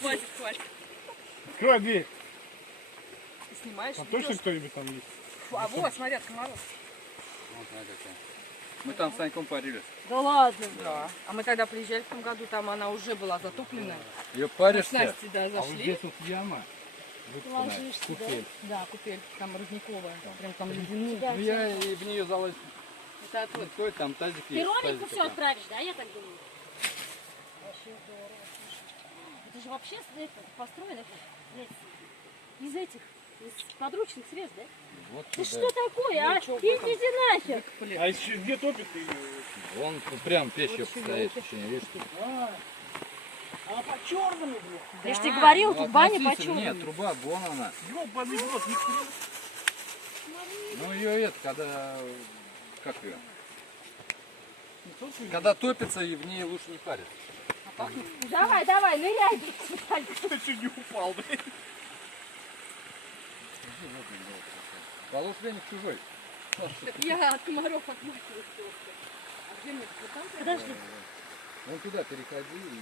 Хватит. Открой дверь. Ты снимаешь? Там точно кто-нибудь там есть? А вот, смотри, от комаров. Мы там с Саньком парились. Да ладно? Да. А мы тогда приезжали в том году, там она уже была затопленная. Ее Мы с паришься, Настей, да, а вот зашли. здесь вот яма. Ложишься, да? Купель. Да, купель, там родниковая, прям там ледяная. Ну я и в нее залазить. Это оттуда. Не стоит, там тазик Ты есть. Роленьку тазик все там. отправишь, да, я так думаю? Вообще здорово, слушай. Это же вообще построено из этих, из подручных средств, да? Вот Ты сюда. что такое, а? чё, Идите нахер! А еще где топит ты? Вон тут прям печь Вот стоит, сюда. ощущение, видишь тут. А по черному, блядь. Я ж тебе говорил, Ну, тут баня по относительно, черному. Нет, труба, вон она. Ёбаный в рот, нихуя. Ну ее это, когда, как ее? Когда топится, и в ней лучше не париться. Давай, давай, ныряй. Ты чуть не упал, блядь. Положь веник чужой. Я от комаров отмахиваюсь. А где мы? Вот там? Подожди. Вон туда переходи и...